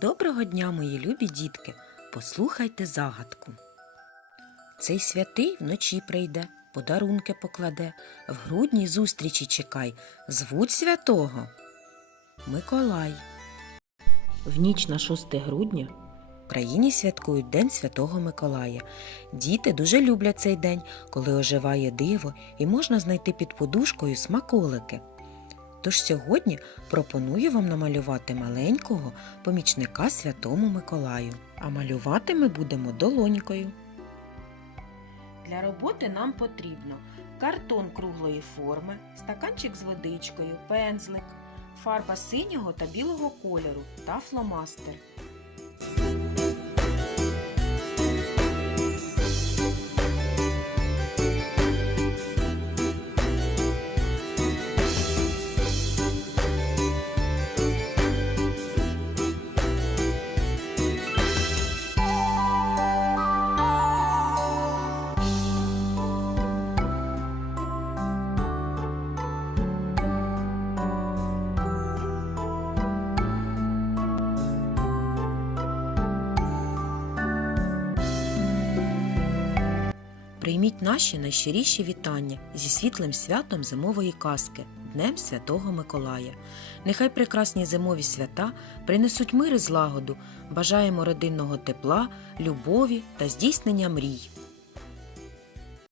Доброго дня, мої любі дітки! Послухайте загадку. Цей святий вночі прийде, подарунки покладе, в грудні зустрічі чекай, звуть святого Миколай. В ніч на 6 грудня в країні святкують День Святого Миколая. Діти дуже люблять цей день, коли оживає диво і можна знайти під подушкою смаколики. Тож сьогодні пропоную вам намалювати маленького помічника Святому Миколаю. А малювати ми будемо долонькою. Для роботи нам потрібно картон круглої форми, стаканчик з водичкою, пензлик, фарба синього та білого кольору та фломастер. Прийміть наші найщиріші вітання зі світлим святом зимової казки Днем Святого Миколая. Нехай прекрасні зимові свята принесуть мир і злагоду. Бажаємо родинного тепла, любові та здійснення мрій.